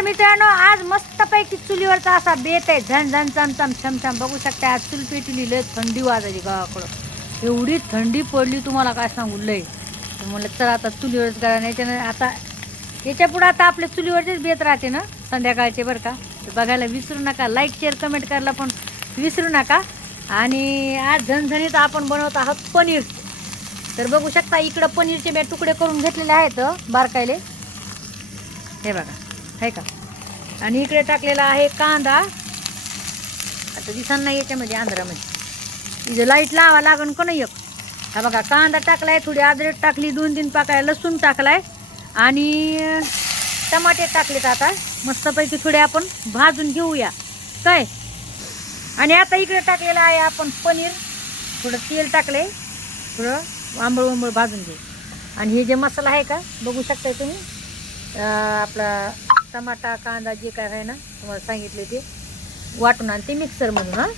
तर मित्रांनो आज मस्तपैकी चुलीवरचा असा बेत आहे. झण झण चमचम छमछम बघू शकता. आज चूल पेटली, लय थंडी वाजायची गावाकडं. एवढी थंडी पडली तुम्हाला काय सांगू लय. म्हणलं चला आता चुलीवरच करा. नाही आता याच्या पुढे आता आपल्या चुलीवरचेच बेत राहते ना संध्याकाळचे बरं का. तर बघायला विसरू नका. लाईक शेअर कमेंट करायला पण विसरू नका. आणि आज झणझणीत आपण बनवत आहोत पनीर. तर बघू शकता इकडं पनीरचे मी तुकडे करून घेतलेले आहेत बारकायले, हे बघा आहे का. आणि इकडे टाकलेला आहे कांदा. आता दिसन नाही याच्यामध्ये आंध्रामध्ये इथं लाईट लावा लागून का नाही. हा बघा कांदा टाकलाय, थोडी अद्रक टाकली, 2-3 पाकळ्या लसूण टाकलाय आणि टमाटे टाकलेत. आता मस्तपैकी थोडे आपण भाजून घेऊया काय. आणि आता इकडे टाकलेलं आहे आपण पनीर. थोडं तेल टाकलंय, थोडं आंबळ भाजून घेऊ. आणि हे जे मसाला आहे का बघू शकताय तुम्ही. आपला टमाटा कांदा जे काय आहे ना तुम्हाला सांगितले ते वाटून आणते मिक्सर म्हणून.